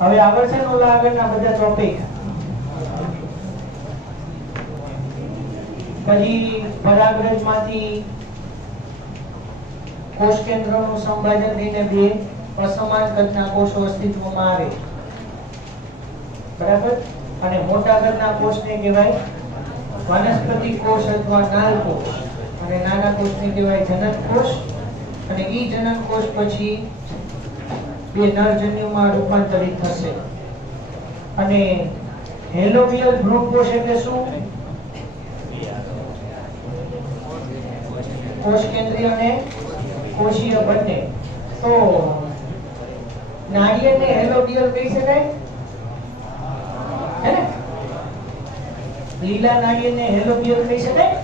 હવે આગળ છે ઓલા આગળના બધા ટોપિક પછી પરાગરજમાંથી કોષ કેન્દ્રનું સંભાજન થઈને બે અસમાન કદના કોષો અસ્તિત્વમાં આવે, બરાબર? અને મોટા કદના કોષને કહેવાય વનસ્પતિ કોષ અથવા નાલ કોષ, અને નાના કોષને કહેવાય જનન કોષ. અને ઈ જનન કોષ પછી બે નરજન્યુમાં રૂપાંતરિત થશે. અને હેલોવિયલ ભ્રૂણકોષ એટલે શું? કોષ કેન્દ્રીય અને કોષીય બંને. તો નાળિયેરને હેલોવિયલ કહી શકાય? હે? લીલા નાળિયેરને હેલોવિયલ કહી શકાય?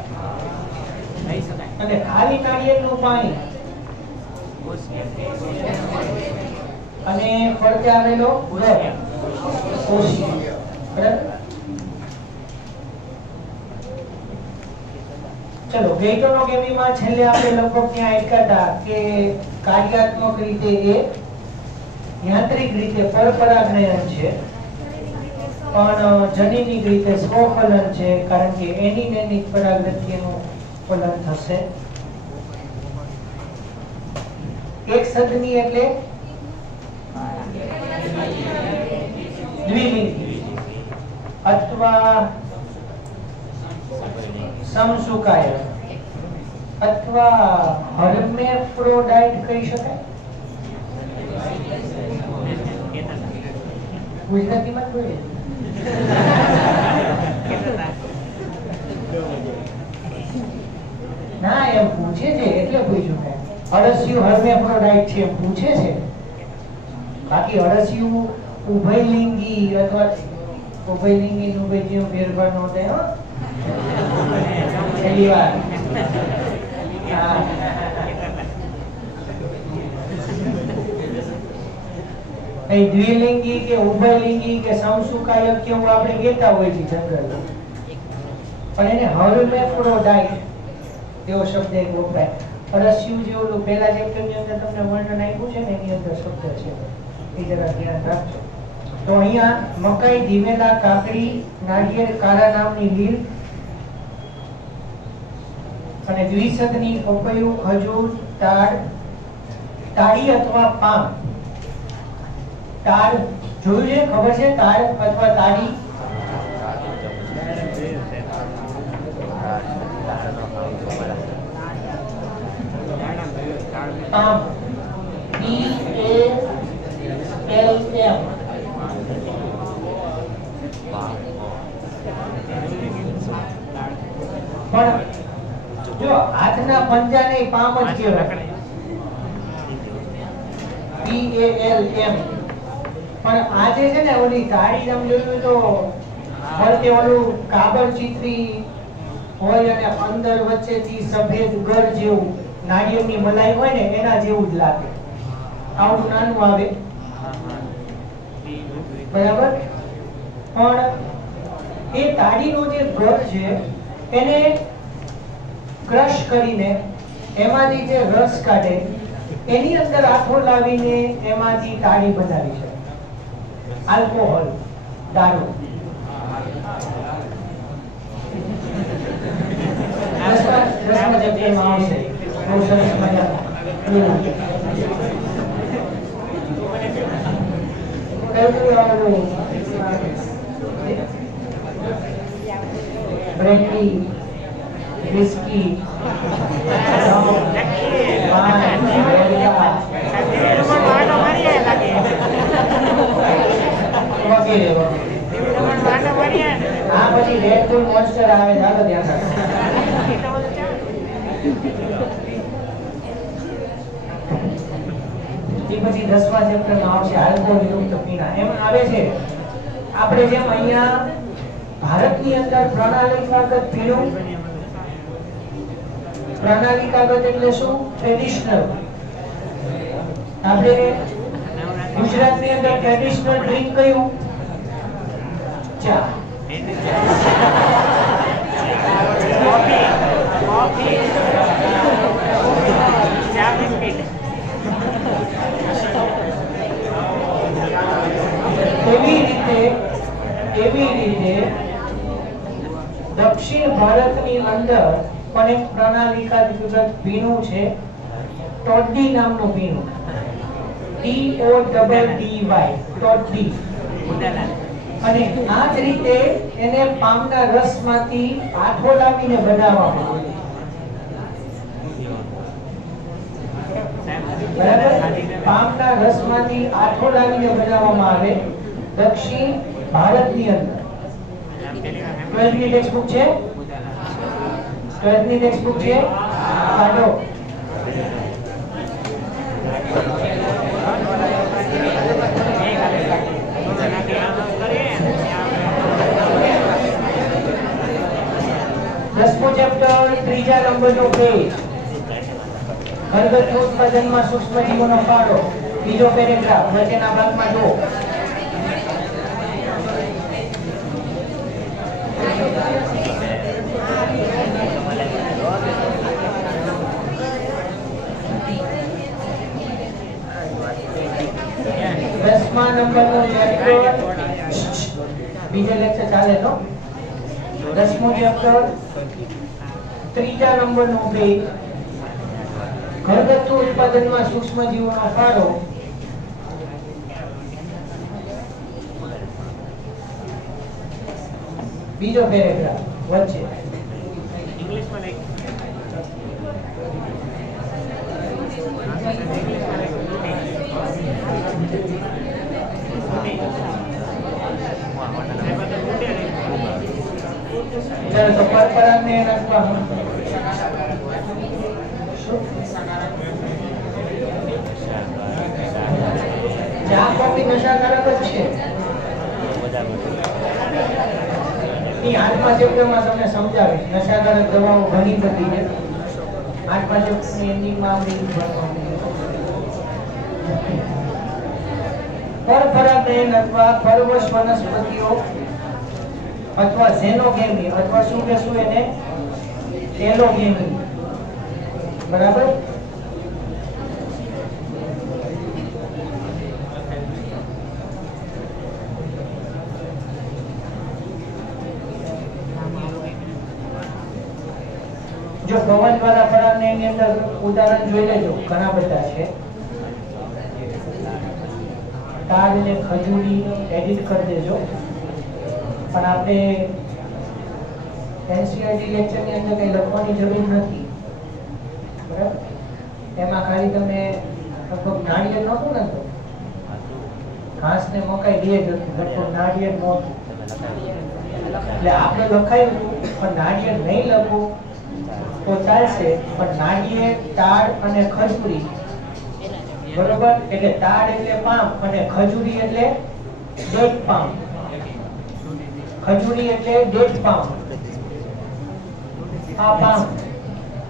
કહી શકાય. અને ખાલી નાળિયેરનું પાણી અને ફરતે આવેલો કોષીય. બરાબર? ચલો, ગેઇટોનોગેમીમાં છેલ્લે આપણે લગભગ ત્યાં અટકાતા કે કાર્યાત્મક રીતે એ યાંત્રિક રીતે પરપરાગનયન છે, પણ જનીનિક રીતે સ્વફલન છે, કારણ કે એની પરાગરજ્યનું ફલન થશે. એક સદની એટલે દ્વિલિંગી અથવા સમસુકાય અથવા હર્મેફ્રોડાઇટ કહી શકાય. ગુજરાતીમાં બોલે ના, એમ પૂછે છે એટલે પૂછ્યું મેં. અળસિયું હર્મેફ્રોડાઇટ છે એમ પૂછે છે. બાકી અળસિયું ઉભયલિંગી અથવા ઉભયલિંગી નું બેજીઓ ફેરફાર નો થાય. હો, છેલ્લી વાર. દ્વિલિંગી કે ઉભયલિંગી કે સમસુકાયક કેવું આપણે કહેતા હોય છે જનરલ, પણ એને હર્મેફ્રોડાઇટ એવો શબ્દ એક વપરાય. અળસિયું જે ઓલું પહેલા ચેપ્ટરની અંદર તમને વર્ણન આપ્યું છે ને એની અંદર શબ્દ છે, એ જરા ધ્યાન રાખજો. તો અહીંયા મકાઈ, ધીમેલા, કાકડી, નાળિયેર, કાળા નામની લીલ અને દ્વિસદની પપૈયું, ખજૂર, તાડ, તાડી અથવા પામ. તાડ જોયું છે? ખબર છે? તાડ અથવા તાડી. Palm, PALM. પણ જો હાથના પંજાને પામ જ કહેવાય, PALM. પણ આજે છે ને ઓલી તાળી તમે જોયું તો ફરતે ઓલું કાબર ચિત્રી હોય અને અંદર વચ્ચેથી સફેદ ગર જેવું નાળિયેરની મલાઈ હોય ને એના જેવું જ લાગે. આવડું નાનું આવે, બરાબર? પણ એ તાળીનો જે ગર છે એને ક્રશ કરીને એમાંથી જે રસ કાઢે એની અંદર આથો લાવીને એમાંથી તાળી બનાવી છે. આલ્કોહોલ, દારૂ. રસમાં ચેપ્ટરમાં આવશે. બહુ સરસ મજા. બ્રેન્ડી, વિસ્કી, આ પછી રેડ બુલ મોન્સ્ટર આવે છે. હાલો ધ્યાન રાખો. પછી 10મા ચેપ્ટરમાં આવશે આલ્કોહોલ યુક્ત પીણા. એમ આવે છે આપણે જેમ અહીંયા ભારતની અંદર પ્રણાલીગત પીણું. પ્રણાલીગત એટલે શું? ટ્રેડિશનલ. આપણે ગુજરાતની અંદર ટ્રેડિશનલ ડ્રિંક કયું? ચા. એવી રીતે દક્ષિણ ભારતની અંદર પણ એક પ્રણાલિકાગત પીણું છે, ટોડી નામનું પીણું, TODDY, ટોડી. અને આ જ રીતે એને પામના રસમાંથી આઠો લાવીને બનાવવામાં આવે. બરાબર? પામના રસમાંથી આઠો લાવીને બનાવવામાં આવે દક્ષિણ ભારતની અંદર. 12th ની ટેક્સ્ટબુક છે? 12th ની ટેક્સ્ટબુક છે? કાઢો. દસમું ચેપ્ટર, ત્રીજા નંબરનો પેજ. ઘરગથ્થુ ઉત્પાદનમાં સૂક્ષ્મજીવોનો ફાળો, બીજો પેરેગ્રાફ, વચ્ચેના ભાગમાં જુઓ. દસમા નંબરનો ચેપ્ટર, બીજો લેક્ચર ચાલે તો. દસમું ચેપ્ટર, ત્રીજા નંબરનો પેજ. ઘરગથ્થુ ઉત્પાદનમાં સૂક્ષ્મજીવોનો ફાળો, બીજો પેરેગ્રાફ વચ્ચે. ઇંગ્લિશમાં લઈ ચાલો તો પરપરાને રાખવાનું. ચા કોફી નશાકારક જ છે. એ 8મા ચેપ્ટરમાં તમને સમજાવીશ. નશાકારક દવાઓ ઘણી બધી છે. 8મા ચેપ્ટરની એન્ડિંગમાં આપણે પરપરાગયન અથવા પરવશ વનસ્પતિઓ અથવા ઝેનોગેમી અથવા શું કહેશું એને, ટેલોગેમી. બરાબર? જો પવન દ્વારા પરાગની અંદર ઉદાહરણ જોઈ લેજો, ઘણા બધા છે. તાડ ને ખજૂરી એડિટ કરી દેજો. પણ આપણે એનસીઆરટી લેક્ચરની અંદર કઈ લખવાની જરૂર નથી. બરાબર? એમાં ખાલી તમે લગભગ નાળિયેર નહોતું ને, તો ઘાસ ને મકાઈ બે જ હતું, લગભગ નાળિયેર નહોતું. એટલે આપણે લખાયું પણ નાળિયેર નહીં લખવું તો ચાલશે, પણ નાળિયેર, તાડ અને ખજૂરી. બરોબર? એટલે તાડ એટલે પામ અને ખજૂરી એટલે ડેટ પામ. ખજૂરી એટલે ડેટ પામ. આ પામ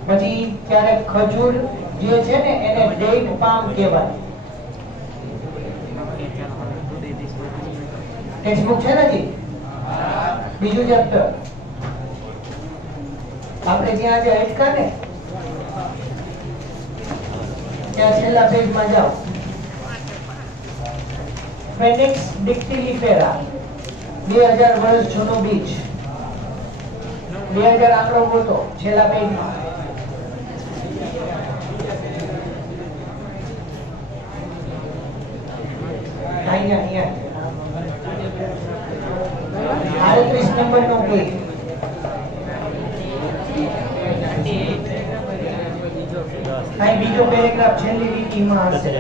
પછી ક્યારેક ખજૂર જે છે ને એને ડેટ પામ કહેવાય. ટેક્સ્ટબુક છે ને જી? બીજું ચેપ્ટર આપણે જ્યાં જે અટકા ને ત્યાં છેલ્લા પેજમાં જાઓ. ફેનિક્સ ડિક્ટિલિફેરા, 2000 વર્ષ જૂનું બીજ. 2000 આંકડો ગોતો છેલ્લા પેજમાં. અહીંયા 38 નંબરનો પેજ. અહીં બીજો પેરેગ્રાફ છેલ્લી લીટીમાં હશે.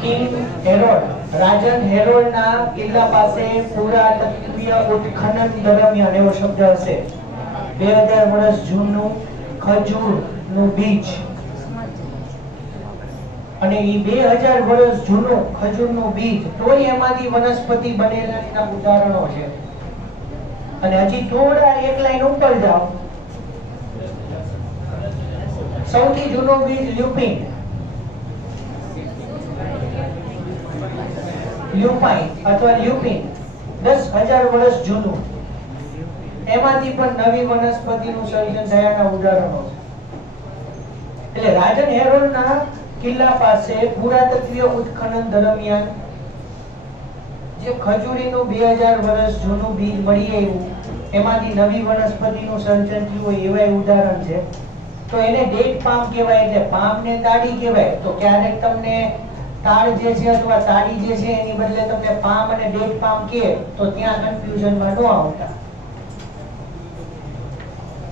કિંગ હેરોલ્ડ, રાજન હેરોલ્ડના કિલ્લા પાસે પુરાતત્વીય ઉત્ખનન દરમિયાન એવો શબ્દ હશે. 2000 વર્ષ જૂનું ખજૂરનું બીજ. અને એ 2000 વર્ષ જૂનું ખજૂરનું બીજ તોય એમાંથી વનસ્પતિ બનેલાના ઉદાહરણો છે. અને હજી થોડા એક લાઈન ઉપર જાઓ, સૌથી જૂનું બીજ લ્યુપિન, લ્યુપાઇન અથવા લ્યુપિન 10,000 વર્ષ જૂનું. એમાંથી પણ નવી વનસ્પતિનું સર્જન થયાના ઉદાહરણો છે. એટલે રાજન હેરોલ્ડના કિલ્લા પાસે પુરાતત્વીય ઉત્ખનન દરમિયાન જે ખજૂરીનું 2000 વર્ષ જૂનું બીજ મળી આવ્યું, એમાંથી નવી વનસ્પતિનું સર્જન થયું હોય એવા ઉદાહરણ છે. તો એને ડેટ પામ કહેવાય. એટલે પામને તાડી કહેવાય. તો ક્યારેક તમને તાડ જે છે અથવા તાડી જે છે એની બદલે તમને પામ અને ડેટ પામ કહે તો ત્યાં કન્ફ્યુઝનમાં ન આવતા.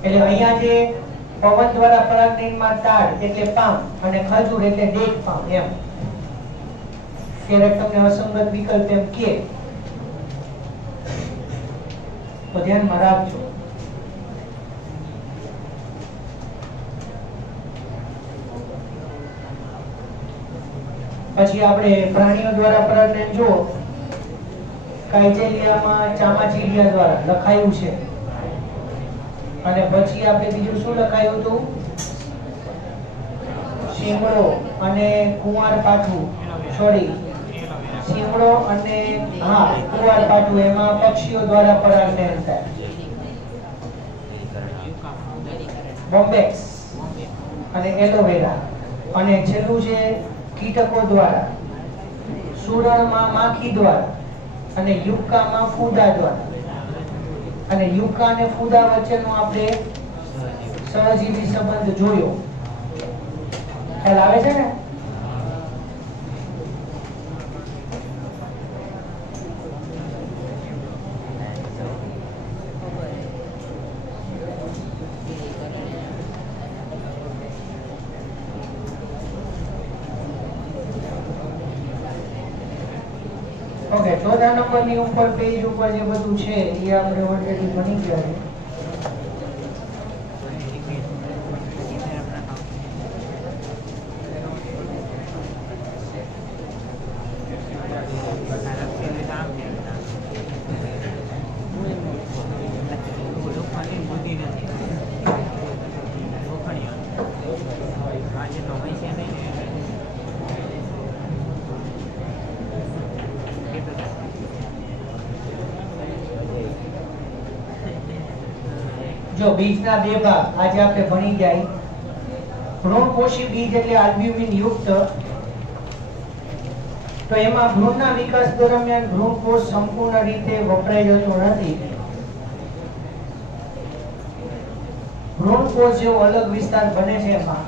એટલે અહીંયા જે પવન દ્વારા પરાગનયનમાં તાડ એટલે પામ અને ખજૂર એટલે ડેટ પામ એમ. ક્યારેક તમને અસંગત વિકલ્પ એમ કે તો ધ્યાનમાં રાખજો. પછી આપણે પ્રાણીઓ દ્વારા પરાગનયન જુઓ. કાઇજેલિયામાં ચામાચીડિયા દ્વારા લખાયું છે. અને પછી આપણે બીજું શું લખાયું હતું? શીમળો અને કુંવાર પાઠું. સોરી, શીમળો અને કુંવાર પાઠું, એમાં પક્ષીઓ દ્વારા પરાગનયન થાય. બોમ્બેક્સ અને એલોવેરા. અને છેલ્લું છે કીટકો દ્વારા. સુરણમાં માખી દ્વારા અને યુક્કામાં ફૂદા દ્વારા. અને યુક્કા અને ફૂદા વચ્ચેનો આપણે સહજીવી સંબંધ જોયો. ખ્યાલ આવે છે ને? ઓકે, 14 નંબરની ઉપર પેજ ઉપર જે બધું છે એ આપણે ઓલરેડી ભણી ગયા છે. જો બીજના બે ભાગ આજે આપણે ભણી ગયા. ભ્રૂણકોષી બીજ એટલે આલ્બ્યુમિન યુક્ત. તો એમાં ભ્રૂણના વિકાસ દરમિયાન ભ્રૂણકોષ સંપૂર્ણ રીતે વપરાઈ જતો નથી. ભ્રૂણકોષ જેવો અલગ વિસ્તાર બને છે એમાં.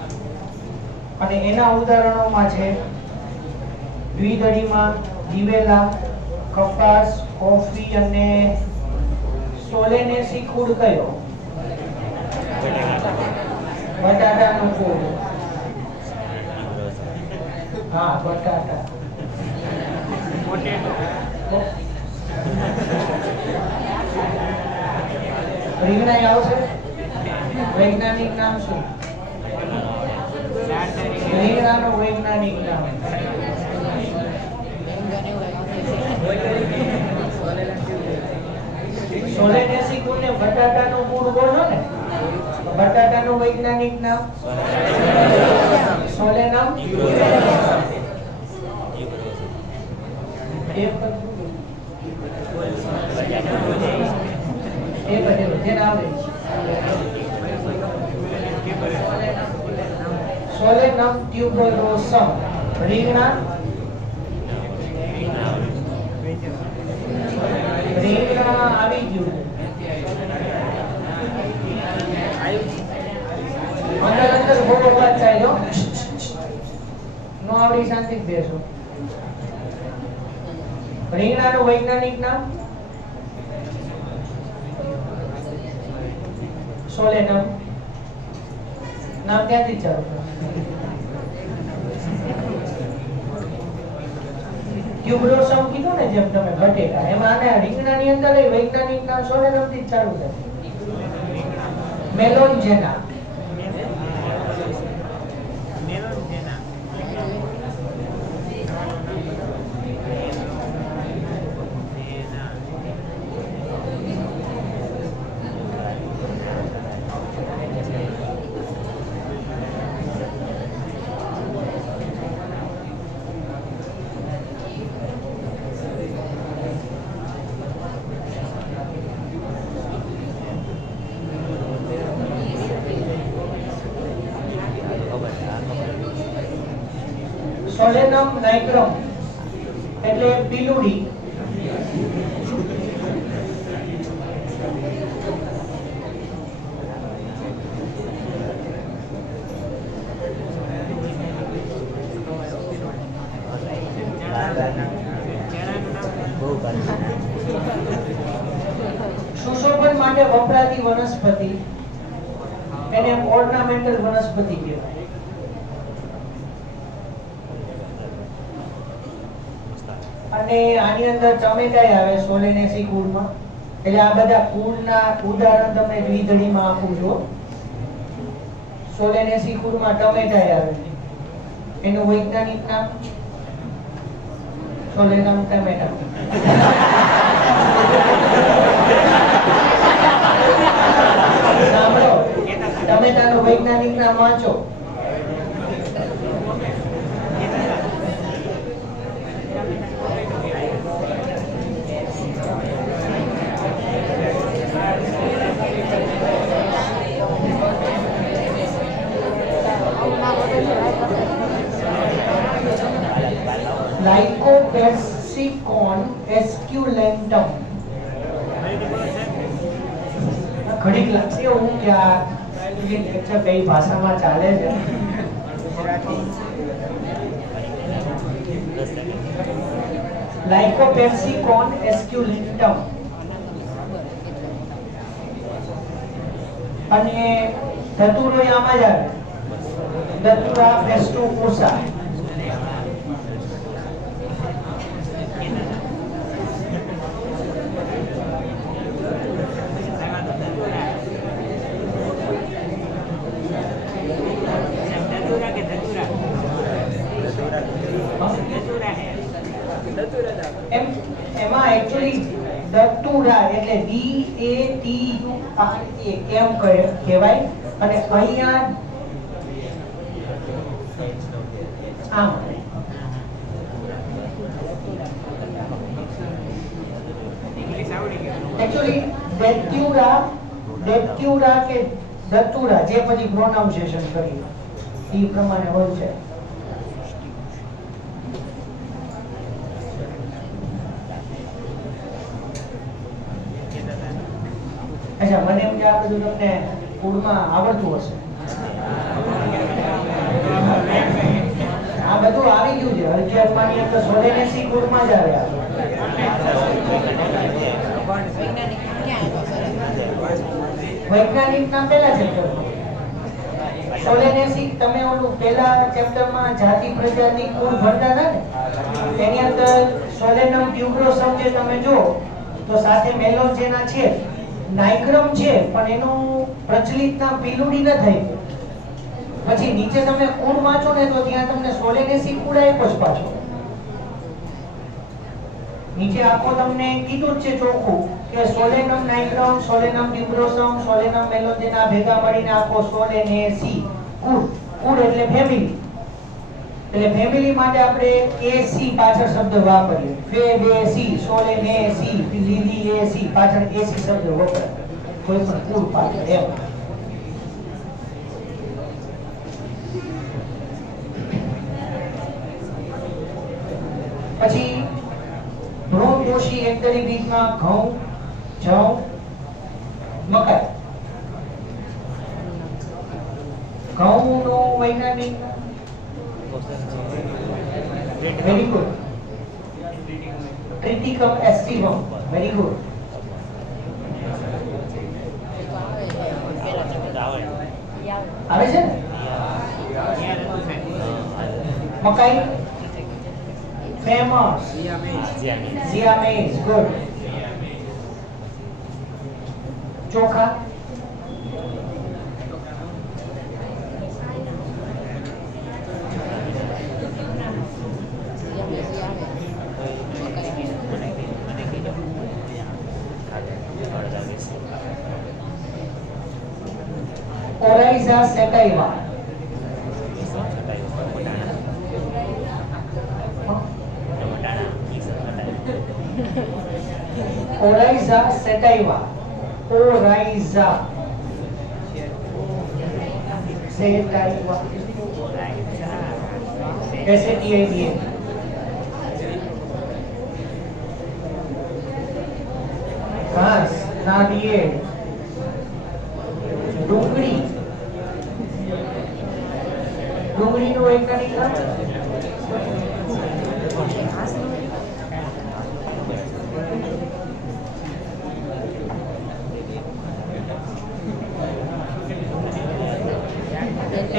અને એના ઉદાહરણોમાં છે દ્વિદળીમાં દિવેલા, કપાસ, કોફી અને સોલેનેસી કુળ કયો? બટાટાનું કુળ. બટાટા. રીંગણા આવશે. વૈજ્ઞાનિક નામ શું? રીંગણાનું વૈજ્ઞાનિક નામ સોલેનેસી કુળને બટાટાનું મૂળ બોલો ને. બટાટાનું વૈજ્ઞાનિક નામ સોલેનમ સોલેનમ ટ્યુબરોસમ. રીંગણા આવી ગયું. અંદર બોલો વાત ચાલ્યો. નો આવડી શાંતિ બેસો. રીંગણાનું વૈજ્ઞાનિક નામ સોલેનમ. નામ ત્યાંથી ચાલુ. ટ્યુબરોસમ કીધું ને જેમ તમે બટેટા, એમાં આને રીંગણાની અંદર વૈજ્ઞાનિક નામ સોલેનમ થી ચાલુ થાય. મેલોન્જેના. નાઇક્રમ એટલે પીલુડી. સુશોભન માટે વપરાતી વનસ્પતિ એને ઓર્નામેન્ટલ વનસ્પતિ કહેવાય. અને આની અંદર ટમેટા આવે સોલેનેસી કુળમાં. એટલે આ બધા કુળના ઉદાહરણ તમને દ્વિધડીમાં આપું છું. સોલેનેસી કુળમાં ટમેટા આવે. એનું વૈજ્ઞાનિક નામ સોલેનમ ટમેટા. સાંભળો, ટમેટાનું વૈજ્ઞાનિક નામ વાંચો. Lycopersicon esculentum. ઘડીક લાગશે હું કે આ લેક્ચર કઈ ભાષામાં ચાલે છે. Lycopersicon esculentum. અને ધતુરો આમાં જ આવે. ધતુરા ફેસ્ટોકોસા. એમાં એક્ચ્યુઅલી ધતુરા એટલે DATURA કેમ કહેવાય. અને અહીંયા આમ એક્ચ્યુઅલી ડેટ્યુરા કે ધતુરા જે પછી પ્રોનાઉન્સિએશન કરી એ પ્રમાણે હોય છે. અચ્છા, મને એમ કે આ બધું તમને કુળમાં આવડતું હશે. આ બધું આવી ગયું છે. 11 ની અંદર સોલેનેસી કુળમાં જ આવે. વૈજ્ઞાનિક નામ પહેલા ચેપ્ટરમાં. સોલેનેસી તમે ઓલું પહેલા ચેપ્ટરમાં જાતિ પ્રજાતિ કુળ ભણતા હતા ને, એની અંદર સોલેનમ ટ્યુબ્રોસમ જે તમે જો તો સાથે મેલોજેના છે, નાઇગ્રમ છે, પણ એનું પ્રચલિત નામ પીલુડી ન થઈ. પછી નીચે તમે કુળ વાંચો ને તો ત્યાં તમને સોલેનેસી કુળ આપ્યો જ પાછો. નીચે આખો તમને કીધું જ છે ચોખ્ખું કે સોલેનમ નાઇગ્રમ, સોલેનમ ટ્યુબ્રોસમ, સોલેનમ મેલોજેના ભેગા મળીને આખો સોલેનેસી કુળ. કુળ એટલે ફેમિલી. એટલે ફેમિલી માટે આપણે એસી પાછળ શબ્દ વાપરીએ. ફેબેસી, સોલેનેસી, લીલીએસી પાછળ એસી શબ્દ વપરાય. કોઈ પણ કુળ પાછળ એમ. પછી ભ્રૂણપોષી એકદળી બીજમાં ઘઉં, જવ, મકાઈ. ઘઉંનો વૈજ્ઞાનિક very good. Triticum aestivum. Very good. આવે છે ને? મકાઈ famous. Zea maize. Good. ચોખા Oryza sativa. Oryza sativa. Oryza sativa. SATIVA. ઘાસ, નાળિયેર, ડુંગળી. ડુંગળીનું વૈજ્ઞાનિક નામ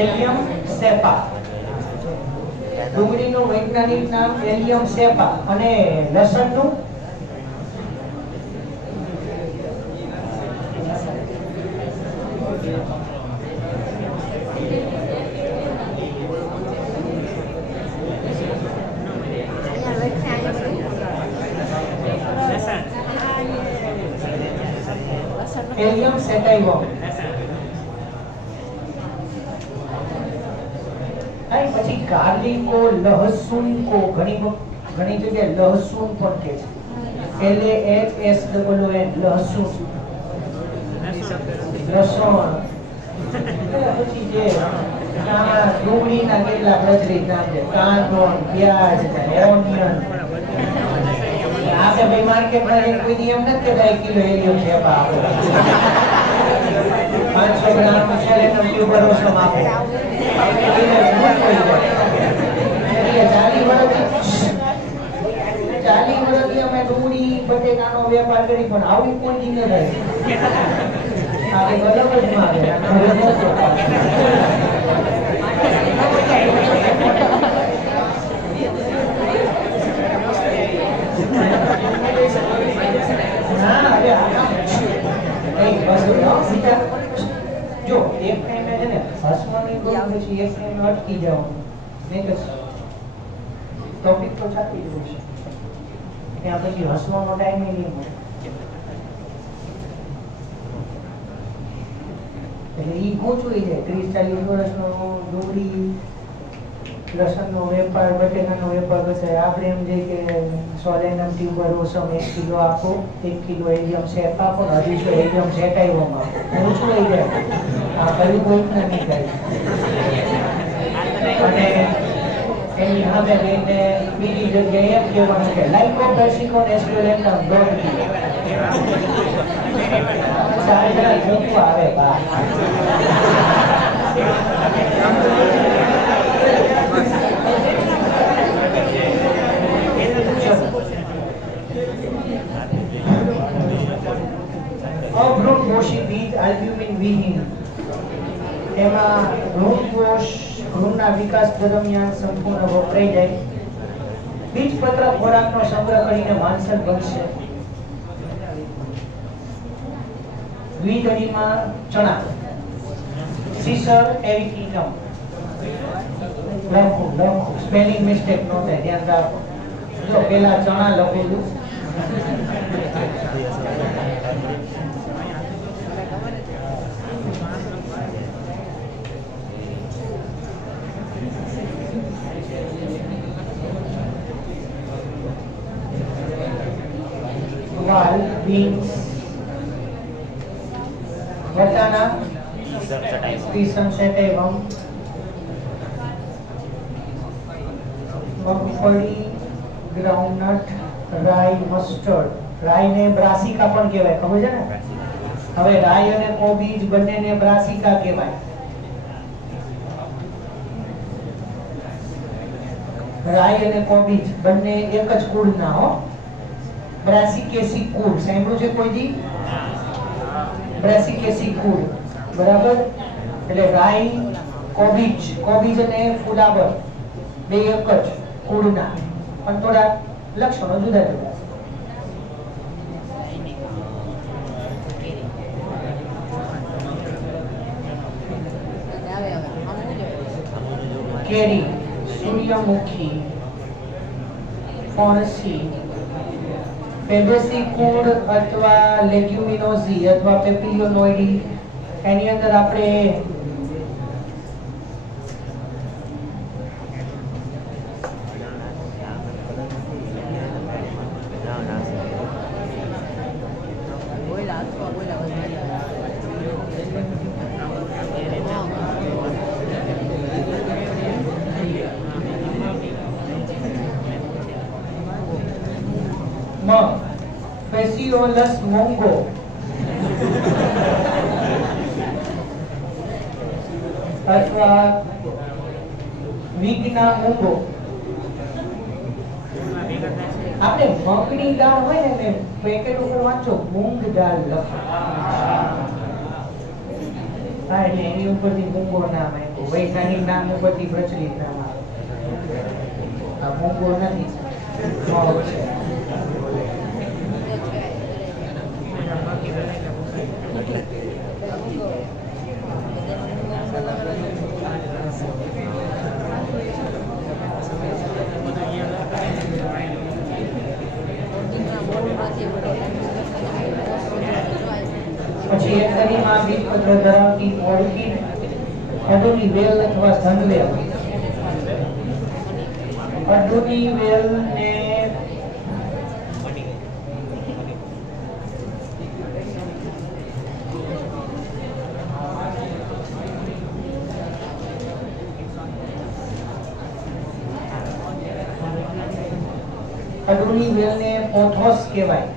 એલિયમ સેપા. ડુંગળીનું વૈજ્ઞાનિક નામ એલિયમ સેપા. અને લસણનું एलियम सेटाइवम. आई પછી ગાર્લિકો, લહસુન કો ઘણી જગ્યાએ લહસુન પણ કહે છે. LAHSOON લહસુન. લસણ. પછી જે ડુંગળીના કેટલા પ્રચલિત નામ છે. કાંદો, પ્યાજ, ઓનિયન. આપણે ભાઈ માર્કેટમાં કોઈ નિયમ નથી કે 1 કિલો એલિયમ સેપા આપો, 500 ગ્રામ સેલેનમ ટ્યુબરોસમ આપો. 40 વર્ષથી અમે ડુંગળી બટેકાનો વેપાર કરી પણ આવી કોઈ દી ન થાય. આપણે અલગ જ માં જો એક ટાઈમે છે ને હસવાની ગયો પછી એક ટાઈમે અટકી જવાનું, નહીં તો ટોપિક તો ચાલુ જ હોય છે. ત્યાં પછી હસવાનો ટાઈમ નહીં મળે. એટલે ઈ ગૂંચવાઈ જાય. 30-40 વર્ષનો ડુંગળી લસણનો વેપાર, બટેકાનો વેપાર કરશે. આપણે એમ છે કે સોલેનમ ટ્યુબરોસમ 1 કિલો આપો, 1 કિલો એલિયમ સેપા આપો, 250 એલિયમ સેટાઇવમ આપો. ગૂંચવાઈ જાય. આ કઈ કોઈ નહીં થાય. અને એની સામે લઈને બીજી જગ્યાએ એમ કહેવાનું કે લાઇકોપેસિકોન એસ્ક્યુલેન્ટમ ડોન્ટ કિલ. ચાર જંતુ આવે બા. અભ્રૂણપોષી બીજ આલ્બ્યુમિન વિહીન. એમાં ભ્રૂણપોષ ભ્રૂણના વિકાસ દરમિયાન સંપૂર્ણ વપરાઈ જાય. બીજપત્ર ખોરાકનો સંગ્રહ કરીને માંસલ બનશે. દ્વિદળીમાં ચણા, સીસર એરિથિનમ. લખું સ્પેલિંગ મિસ્ટેક ન થાય, ધ્યાન રાખો. જો પેલા ચણા લખું છું. વાલ, બીન્સ, વટાણા, પીસમ સેટાઇવમ, મગફળી, ગ્રાઉન્ડનટ, રાઈ, મસ્ટર્ડ. રાઈને બ્રાસિકા પણ કહેવાય, ખબર છે ને? હવે રાઈ અને કોબીજ બંનેને બ્રાસિકા કહેવાય. રાઈ અને કોબીજ બંને એક જ કુળના હો. બ્રાસિકેસી કુળ સાંભળ્યું છે કોઈ દી? બ્રાસિકેસી કુળ, બરાબર. એટલે રાઈ, કોબીજ અને ફુલાવર બે એક જ કુળના, પણ થોડા લક્ષણો જુદા જુદા. કેરી, સૂર્યમુખી, ફણસી, ફેબેસી કુળ અથવા લેગ્યુમિનોઝી અથવા પેપિલિયોનોઇડી. એની અંદર આપણે ફેસિયોલસ મોંગો અથવા વિગ્ના મૂંગો. આપણે મગની દાળ હોય ને પેકેટ ઉપર વાંચો મૂંગ દાળ લખો. હા એટલે એની ઉપરથી મૂંગો નામ આપ્યું, વૈજ્ઞાનિક નામ ઉપરથી પ્રચલિત નામ આપ્યું. આ મૂંગો નથી, મગ છે. પછી એક કરીમાં બીજપત્ર ધરાવતી ઓર્કિડ, અડુની વેલ અથવા ધનવેલ. અડુની વેલ ને અડુની વેલને પોથોસ કહેવાય.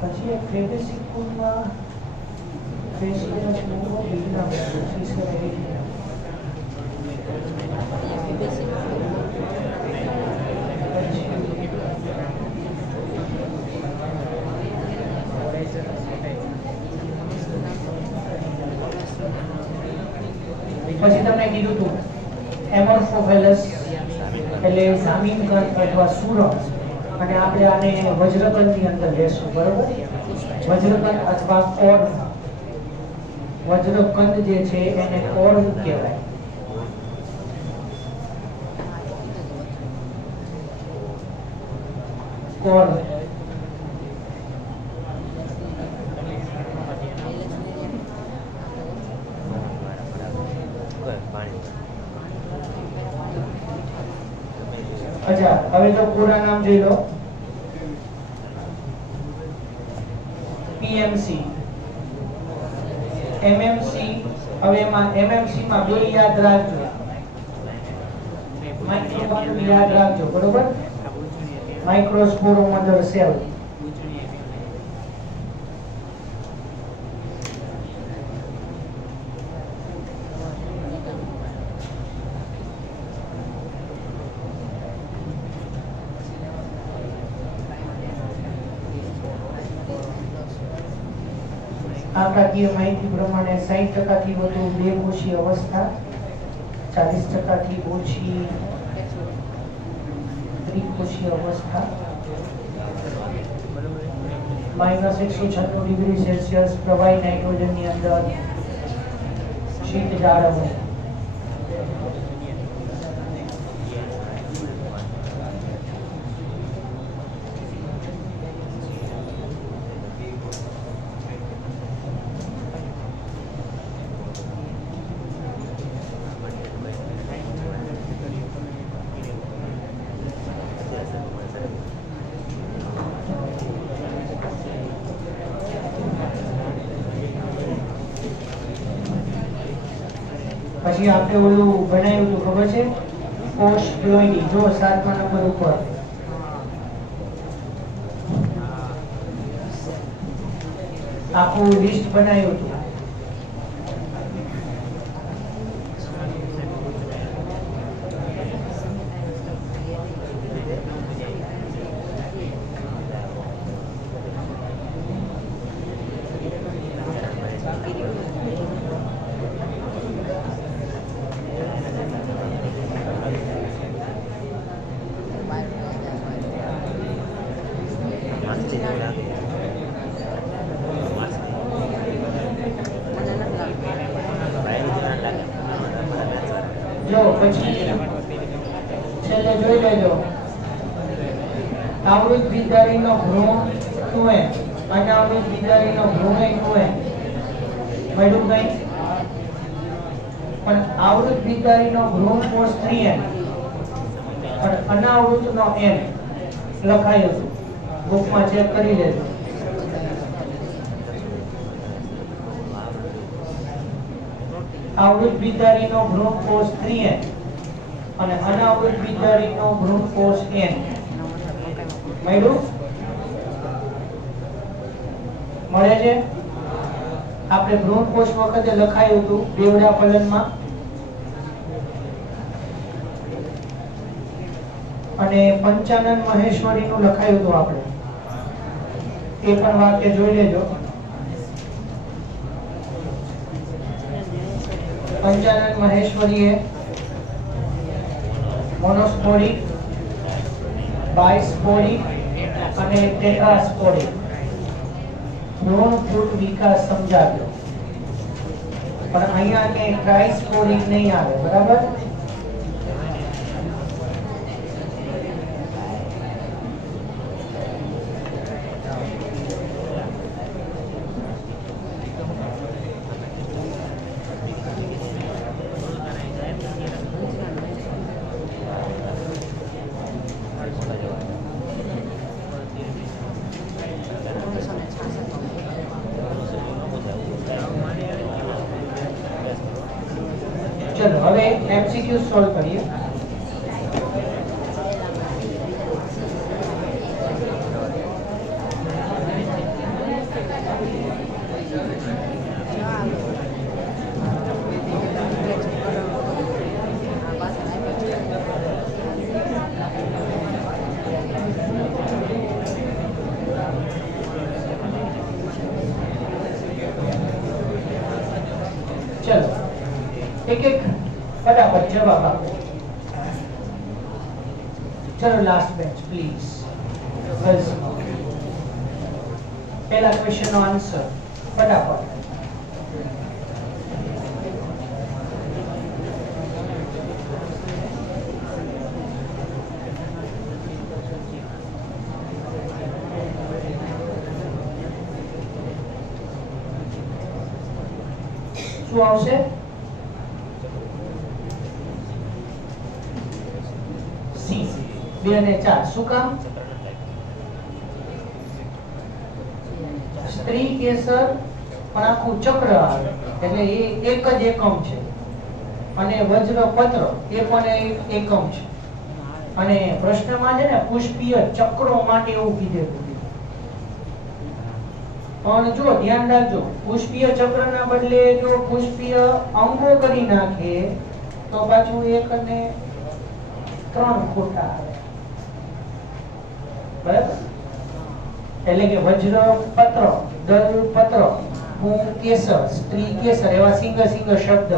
પછી એક ફેબેસિક ફૂડમાં ફેસિયસ મૂંગો વિગ્ના મૂંગો શીશ કરાવી છે. પછી તમને કીધું હતું એમોર્ફોફેલસ એટલે જામીન કંદ અથવા સુરમ, અને આપણે આને વજ્રકંદની અંદર લેશું, બરોબર? વજ્રકંદ અથવા કોર્ન. વજ્રકંદ જે છે એને કોર્ન કહેવાય. કોર્ન. અચ્છા, હવે તો પૂરા નામ જોઈ લો. PMC, MMC. હવે એમાં એમએમસી માં બે યાદ રાખજો, માઇક્રો યાદ રાખજો, બરોબર? માઇક્રોસ્પોરો મધર સેલ. આંકડાકીય માહિતી પ્રમાણે 60% થી વધુ બેકોષી અવસ્થા, 40% થી ઓછી ત્રિકોષી અવસ્થા, -196 ડિગ્રી સેલ્સિયસ પ્રવાહી નાઇટ્રોજનની અંદર શીત જાળવણી. પછી આપણે ઓલું બનાવ્યું હતું, ખબર છે? કોષ પ્લોઇડી. જો 7મા નંબર ઉપર આખું લિસ્ટ બનાવ્યું હતું. જો પછી છેલ્લે જોઈ લેજો, આવૃત બિદારીનો ભ્રૂણ કુએ, અનાવૃત બિદારીનો ભ્રૂણ કુએ. મળ્યું કઈ? પણ આવૃત બીજધારીનો ભ્રૂણકોષ 3n પણ અનાવૃતનો n લખાયું હતું. બુકમાં ચેક કરી લેજો. આવૃત બીજધારીનો ભ્રૂણકોષ 3n અને અનાવૃત બીજધારીનો ભ્રૂણકોષ n. મળ્યું? મળે છે? આપણે ભ્રૂણકોષ વખતે લખાયું હતું બેવડા ફલનમાં અને પંચાનન મહેશ્વરીનું લખાયું હતું આપણે. એ પણ વાક્ય જોઈ લેજો. પંચાનન મહેશ્વરીએ મોનોસ્પોરિક, બાયસ્પોરિક અને ટેટ્રાસ્પોરિક ભ્રૂણકૂટ વિકાસ સમજાવ્યો. પણ અહીંયા કે ટ્રાયસ્પોરિક નહીં આવે. બરાબર? चलो હવે MCQ સોલ્વ કરીએ. चलो एक एक फटाफट जवाब आपो. चलो लास्ट बेंच प्लीज. बस पहला क्वेश्चन नो आंसर फटाफट. શું આવશે? સી 2 અને 4. શું કામ? સ્ત્રી કેસર પણ આખું ચક્ર આવે એટલે એ એક જ એકમ છે અને વજ્રપત્ર એ પણ એકમ છે અને પ્રશ્નમાં છે ને પુષ્પીય ચક્રો માટે એવું કીધેલું. પણ જો ધ્યાન રાખજો, પુષ્પીય ચક્રના બદલે જો પુષ્પીય અંગો કરી નાખે તો પાછું 1 અને 3 ખોટા આવે. બરાબર? એટલે કે વજ્રપત્ર, દલપત્ર, કેસર, સ્ત્રી કેસર એવા સિંગલ શબ્દ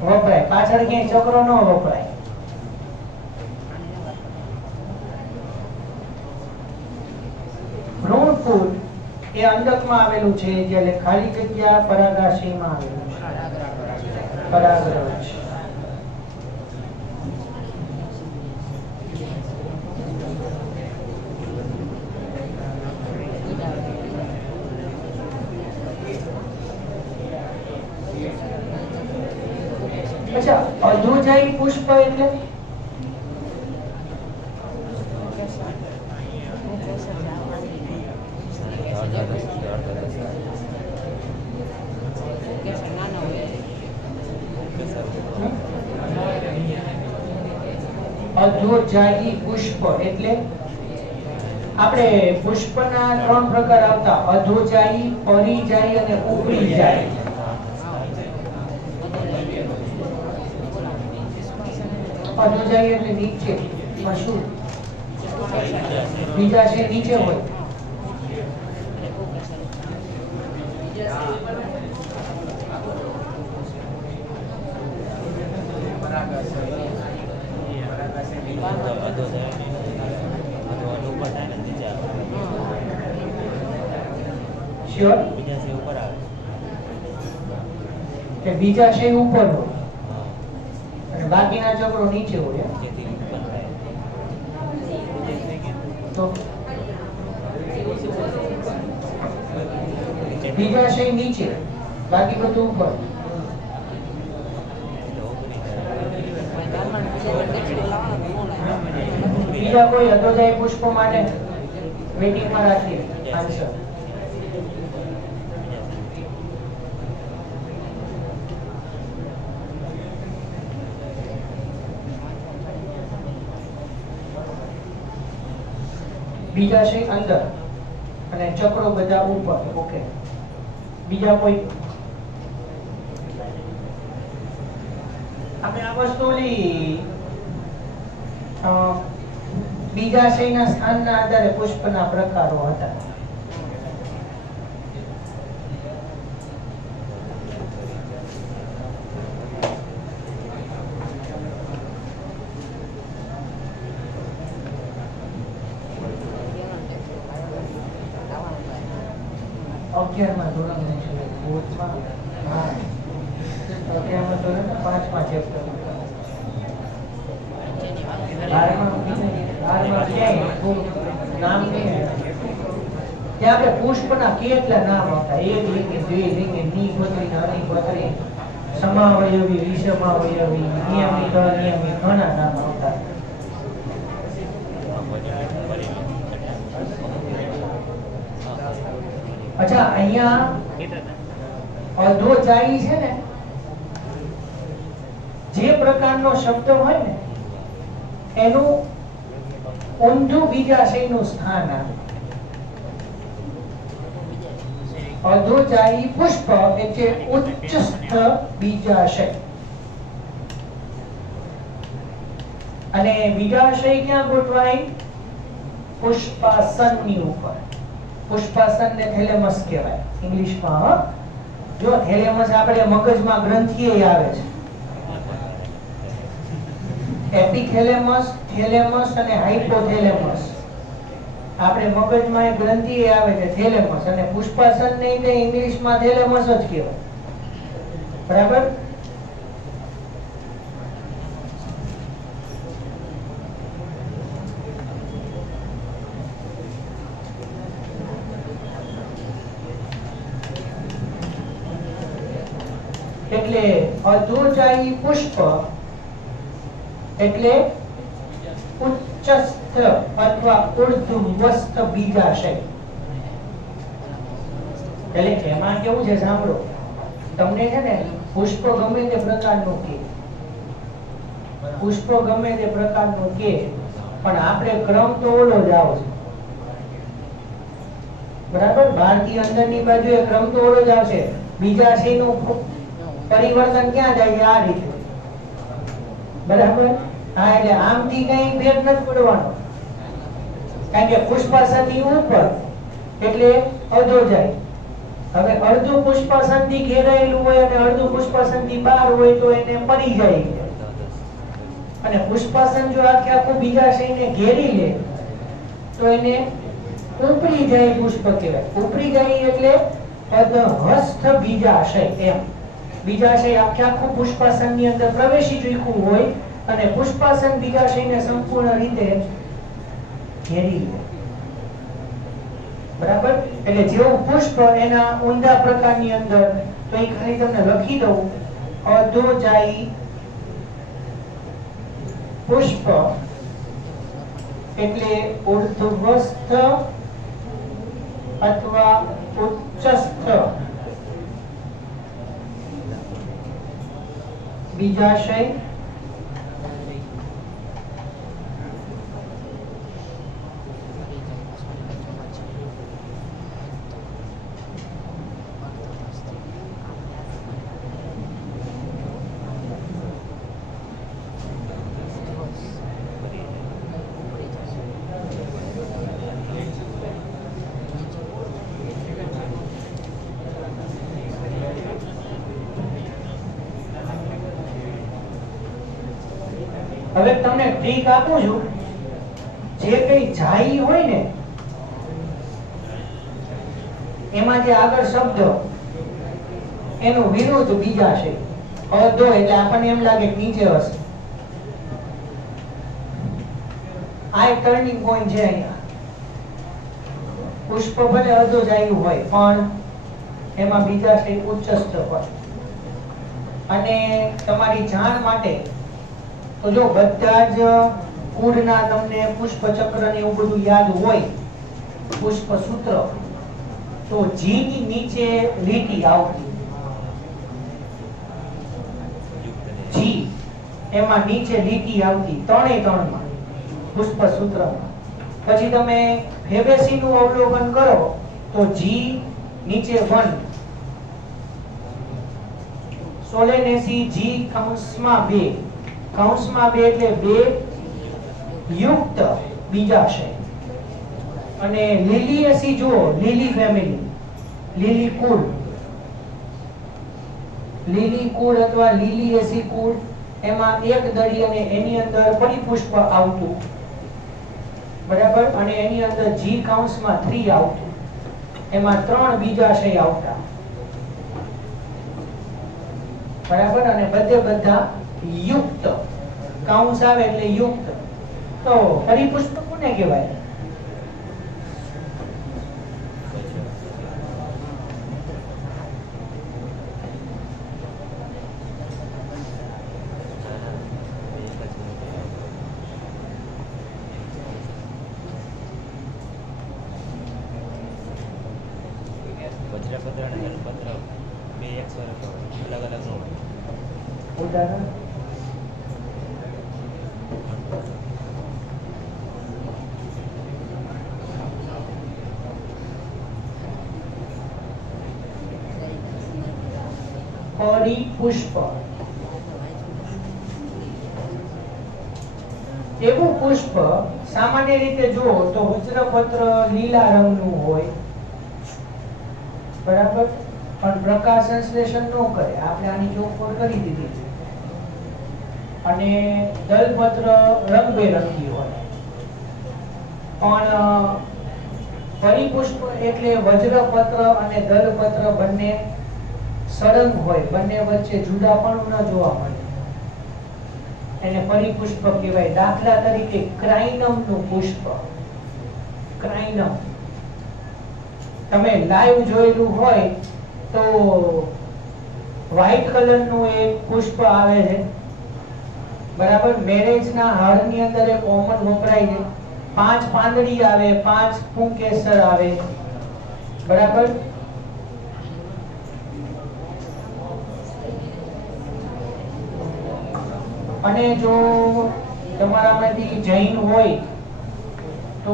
વપરાય. પાછળ ક્યાંય ચક્ર ન વપરાય. ભ્રૂણકૂટ એ અંડકમાં આવેલું છે જ્યારે ખાલી જગ્યા પરાગાશયમાં આવેલું છે. પરાગરજ. અચ્છા, અધોજાઈ પુષ્પ એટલે અધોજાયી પુષ્પ એટલે આપણે પુષ્પના 3 પ્રકાર આવતા: અધોજાયી, પરિજાયી અને ઉપરીજાયી. અધોજાયી એટલે નીચે, શું બીજા છે નીચે હોય. શ્યોર કે બીજા છે ઉપર હોય અને બાકીના ચક્રો નીચે હોય. તો બીજા છે નીચે, બાકી બધું ઉપર. બીજા કોઈ અધોજાય પુષ્પ માટે વેટિંગમાં રાખીએ આન્સર. બીજા છે અંદર અને ચક્રો બધા ઉપર. ઓકે, બીજા કોઈ? આપણે આ વસ્તુ બીજા શયના સ્થાનના આધારે પુષ્પના પ્રકારો હતા. અગિયારમાં ધોરણ છે, બોર્ડમાં. હા, અગિયારમાં ધોરણ 5માં ચેપ્ટર. 12માં ક્યાંય નામ નહીં. ત્યાં આપણે પુષ્પના કેટલા નામ આવતા, એક લિંગે, દ્વિલિંગે, નિપત્રી, અનિપત્રી, સમાવયવી, વિષમાવયવી, નિયમિત, અનિયમિત, ઘણા નામ આવતા. અચ્છા, અહીંયા અધોજાઈ છે ને, જે પ્રકારનો શબ્દ હોય ને એનું ઊંધું બીજાશયનું સ્થાન આવે. અધોજાઈ પુષ્પ એટલે ઉચ્ચસ્થ બીજાશય. અને બીજાશય ક્યાં ગોઠવાય? પુષ્પાસનની ઉપર. પુષ્પાસન ને થેલેમસ કહેવાય ઇંગ્લિશમાં. જો થેલેમસ આપણે મગજમાં ગ્રંથિએ આવે છે. એપિથેલેમસ, થેલેમસ અને હાઇપોથેલેમસ. આપણે મગજમાં એક ગ્રંથિ આવે છે થેલેમસ, અને પુષ્પાસન ને તે ઇંગ્લિશમાં થેલેમસ જ કહેવાય. બરાબર? એટલે અધોજાઈ પુષ્પ એટલે ઉચ્ચસ્થ અથવા ઉર્ધ્વસ્થ બીજાશય. એટલે એમાં કેવું છે સાંભળો, તમને છે ને પુષ્પ ગમે તે પ્રકારનું કે, પુષ્પ ગમે તે પ્રકારનું કે, પણ આપણે ક્રમ તો ઓલો જ આવશે. બરાબર? બહારથી અંદરની બાજુએ ક્રમ તો ઓલો જ આવશે. બીજાશયનું પરિવર્તન ક્યાં જાય છે? આ રીતે. બરાબર? હા, એટલે આમથી કઈ ફેર નથી પડવાનો, કારણ કે પુષ્પાસનની ઉપર એટલે અધોજાઈ. હવે અડધું પુષ્પાસનથી ઘેરાયેલું હોય અને અડધું પુષ્પાસનથી બહાર હોય તો એને પડી જાય. અને પુષ્પાસન જો આખે આખું બીજાશયને ઘેરી લે તો એને ઉપરી જાય પુષ્પ કહેવાય. ઉપરી જાય એટલે અધહસ્થ બીજાશય. એમ બીજાશય આખે આખું પુષ્પાસનની અંદર પ્રવેશી ચૂક્યું હોય અને પુષ્પાસન બીજાશયને સંપૂર્ણ રીતે ઘેરી લે. બરાબર? એટલે જેવું પુષ્પ એના ઊંડા પ્રકારની અંદર, તો એ ખાલી તમને લખી દઉં, અધોજાઈ પુષ્પ એટલે ઉર્ધ્વસ્થ અથવા ઉચ્ચસ્થ બીજાશય. હવે તમને ટ્રીક આપું છું, જે કઈ જાઈ હોય ને એમાં જે આગળ શબ્દ એનું વિરુદ્ધ બીજાશય. અધો એટલે આપણને એમ લાગે કે નીચે હશે. આ એક ટર્નિંગ પોઈન્ટ છે. અહીંયા પુષ્પ ભલે અધો જાયું હોય પણ એમાં બીજાશય ઉચ્ચસ્થ હોય. અને તમારી જાણ માટે તો જો બધા જ કુળના તમને પુષ્પચક્ર ને એવું બધું યાદ હોય, પુષ્પ સૂત્ર, તો જી ની નીચે લીટી આવતી, જી એમાં નીચે લીટી આવતી ત્રણેય માં પુષ્પ સૂત્રમાં. પછી તમે ફેબેસી નું અવલોકન કરો તો જી નીચે 1, સોલેનેસી જી કૌંસમાં 2, કૌંસમાં 2 એટલે 2 યુક્ત બીજાશય. અને લીલિએસી જુઓ, લીલી ફેમિલી, લીલી કુળ, લીલી કુળ અથવા લીલિએસી કુળ, એમાં એક દળી અને એની અંદર પરિપુષ્પ આવતું, બરાબર, અને એની અંદર જી કૌંસમાં 3 આવતું, એમાં 3 બીજાશય આવતા, બરાબર, અને બધા યુક્ત, કૌંસ આવે એટલે યુક્ત. તો પરિપુષ્પ કોને કહેવાય? વજ્રપત્ર અને જલપત્ર બે એક સ્વરૂપ અલગ અલગ નું હોય. ઉદાહરણ પરિપુષ્પ એવું પુષ્પ સામાન્ય રીતે જુઓ તો વજ્રપત્ર લીલા રંગનું હોય, બરાબર, પણ પ્રકાશ સંશ્લેષણ ન કરે, આપણે આની ચોખવટ કરી દીધી છે. અને દલપત્ર રંગબેરંગી હોય, પણ પરિપુષ્પ એટલે વજ્રપત્ર અને દલપત્ર બંને સળંગ હોય, બંને વચ્ચે જુદાપણું ન જોવા મળે, એને પરિપુષ્પ કહેવાય. દાખલા તરીકે ક્રાઇનમ નું પુષ્પ, ક્રાઇનમ તમે લાઈવ જોયેલું હોય તો વ્હાઈટ કલર નું એક પુષ્પ આવે છે, બરાબર, મેરેજ ના હાર ની અંદર એક કોમન વપરાય છે, 5 પાંદડી આવે, 5 પુંકેસર આવે, બરાબર. અને જો તમારામાંથી જૈન હોય તો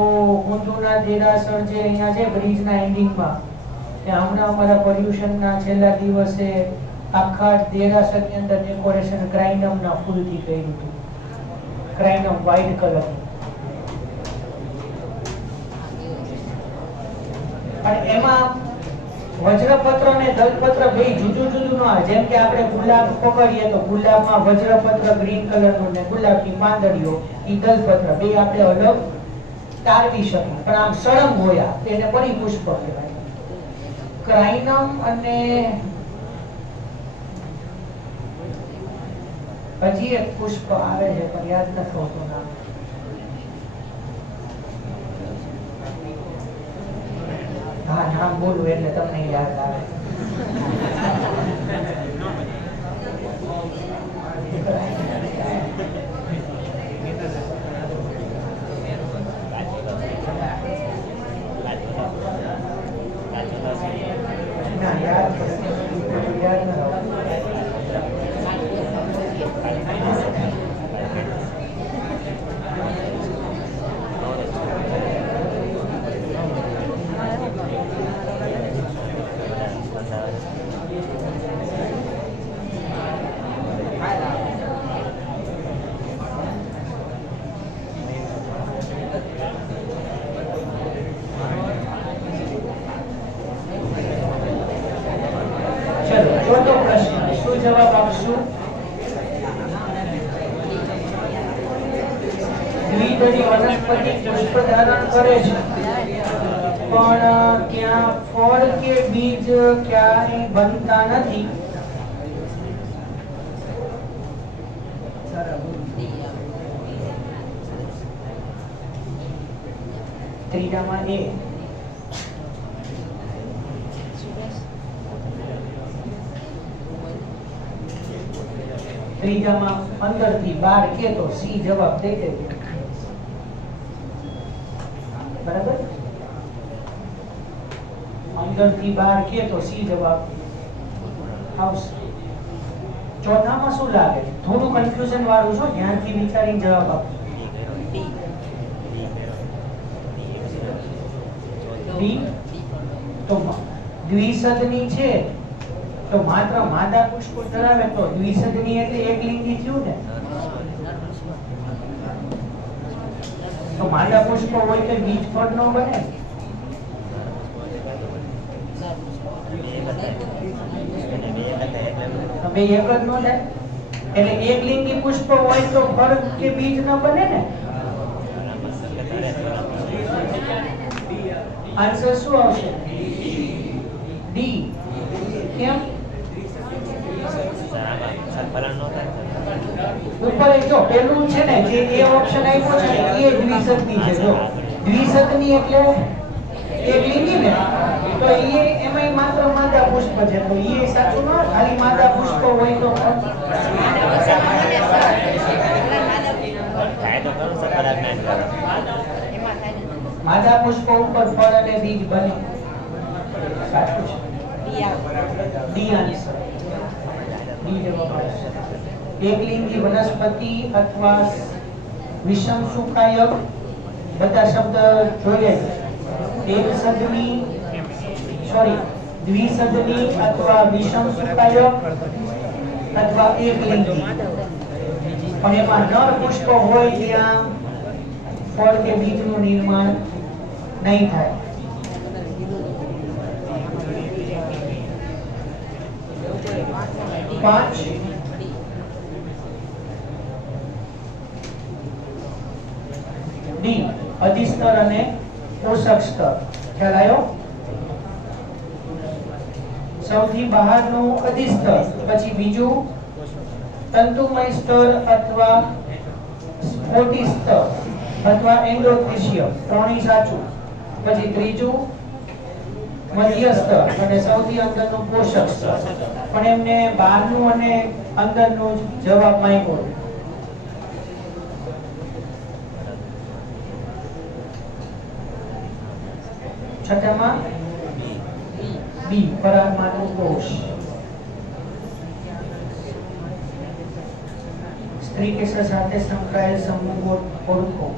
ઊંધુના દેરાસર જે અહીંયા છે બ્રિજના એન્ડિંગમાં, ત્યાં હમણાં અમારા પર્યુષણના છેલ્લા દિવસે આખા દેરાસરની અંદર ડેકોરેશન ક્રાઇનમના ફૂલથી કર્યું હતું, ક્રાઇનમ વ્હાઈટ કલર. અને એમાં વજ્રપત્ર અને દલપત્ર બે જુદું જુદું ન આવે. જેમ કે આપણે ગુલાબ પકડીએ તો ગુલાબમાં વજ્રપત્ર ગ્રીન કલરનું ને ગુલાબની પાંદડીઓ ઈ દલપત્ર, બે આપણે અલગ તારવી શકીએ, પણ આમ સળંગ હોય, એને પરિપુષ્પ કહેવાય. ક્રાઇનમ અને હજી એક પુષ્પ આવે છે પણ યાદ નથી હોતું નામ. હા, નામ બોલું એટલે તમને યાદ આવે. ના, યાદ ન આવે. ચોથો પ્રશ્ન, શું જવાબ આપશું? દ્વિદળી વનસ્પતિ પુષ્પ ધારણ કરે છે, પણ ત્યાં ફળ કે બીજ ક્યાંય બનતા નથી. ત્રીજામાં એ ત્રીજામાં 15 થી 12 કે તો સી જવાબ દઈ દેજો. બરાબર, અંદરથી બહાર કે તો સી જવાબ આવશે. ચોથામાં શું લાગે? થોડું કન્ફ્યુઝન વાળું છો, ધ્યાનથી વિચારીને જવાબ આપો. ડી તો દ્વિસદની છે તો માત્ર માદા પુષ્પ ધરાવે તો દ્વિસદની એટલે એકલિંગી થયું ને. તો માદા પુષ્પ હોય તો બીજ ફળ ન બને. બે એક જ નો થાય એટલે એકલિંગી પુષ્પ હોય તો ફળ કે બીજ ન બને ને. આન્સર શું આવશે? ડી. કેમ? ઉપર જો પેલું છે ને જે એ ઓપ્શન આપ્યો છે ને એ દ્વિસદની છે. જો દ્વિસદની એટલે એકલિંગી ને તો એ એમાંય માત્ર માદા પુષ્પ છે તો એ સાચું ન. ખાલી માદા પુષ્પ હોય તો માદા પુષ્પ ઉપર ફળ અને બીજ બને. સાચું છે. D answer. ડી જવાબ આવશે. એકલિંગી વનસ્પતિ અથવા વિષમ સુકાયક બધા શબ્દ જોઈએ. એકસદની દ્વિસદની અથવા વિષમ સુકાયક અથવા એકલિંગી. પણ એમાં નર પુષ્પ હોય ત્યાં ફળ કે બીજનું નિર્માણ નહીં થાય. પાંચ ડી અધિસ્તર અને પોષક સ્તર. ખ્યાલ આવ્યો? સૌથી બહારનું અધિસ્તર, પછી બીજું તંતુમય સ્તર અથવા સ્ફોટી સ્તર અથવા એન્ડોથેશિયમ, ત્રણેય સાચું. પછી ત્રીજું મધ્ય સ્તર અને સૌથી અંદરનું પોષક સ્તર. પણ એમને બહારનું અને અંદરનું જવાબ માંગ્યો. છઠ્ઠામાં બી પરાગમાનું કોષ. સ્ત્રી કેસર સાથે સંકળાયેલ સમૂહ ઓળખો.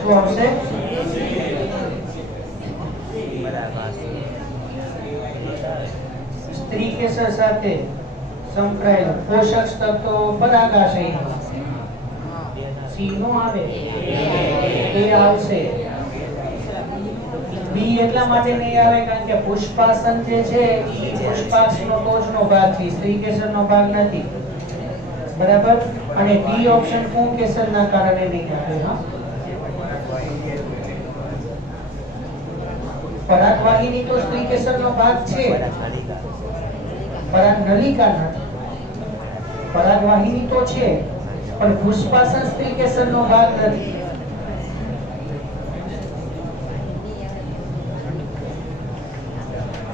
શું આવશે? સ્ત્રી કેસર સાથે સંકળાયેલ પોષક સ્તર તો પરાગાશય. સી નો આવે, એ આવશે. બી એટલા માટે નહીં આવે કારણ કે પુષ્પાસન જે છે એ પુષ્પાક્ષનો ટોચનો ભાગ છે, સ્ત્રી કેસરનો ભાગ નથી. બરાબર. અને ડી ઓપ્શન પુંકેસરના કારણે નહીં આવે. હા, પરાગવાહિની તો સ્ત્રી કેસરનો ભાગ છે, પરાગનલિકા નથી. પરાગવાહિની તો છે પણ પુષ્પાસન સ્ત્રી કેસરનો ભાગ નથી.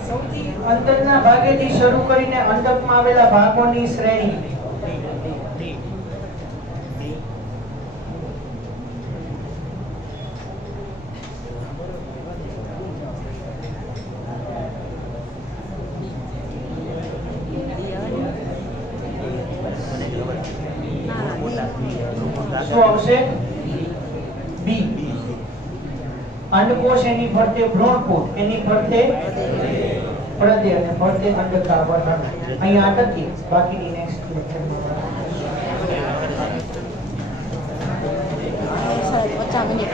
સૌથી અંદરના ભાગેથી શરૂ કરીને અંડકમાં આવેલા ભાગોની શ્રેણી. શું આવશે? બી. અંડકોષ એની ફરતે ભ્રૂણપૂટ, એની ફરતે પ્રદે અને ફરતે અંડકાર વર્ણન. અહીંયા અટકીએ, બાકીની નેક્સ્ટ લેક્ચરમાં 50 મિનિટ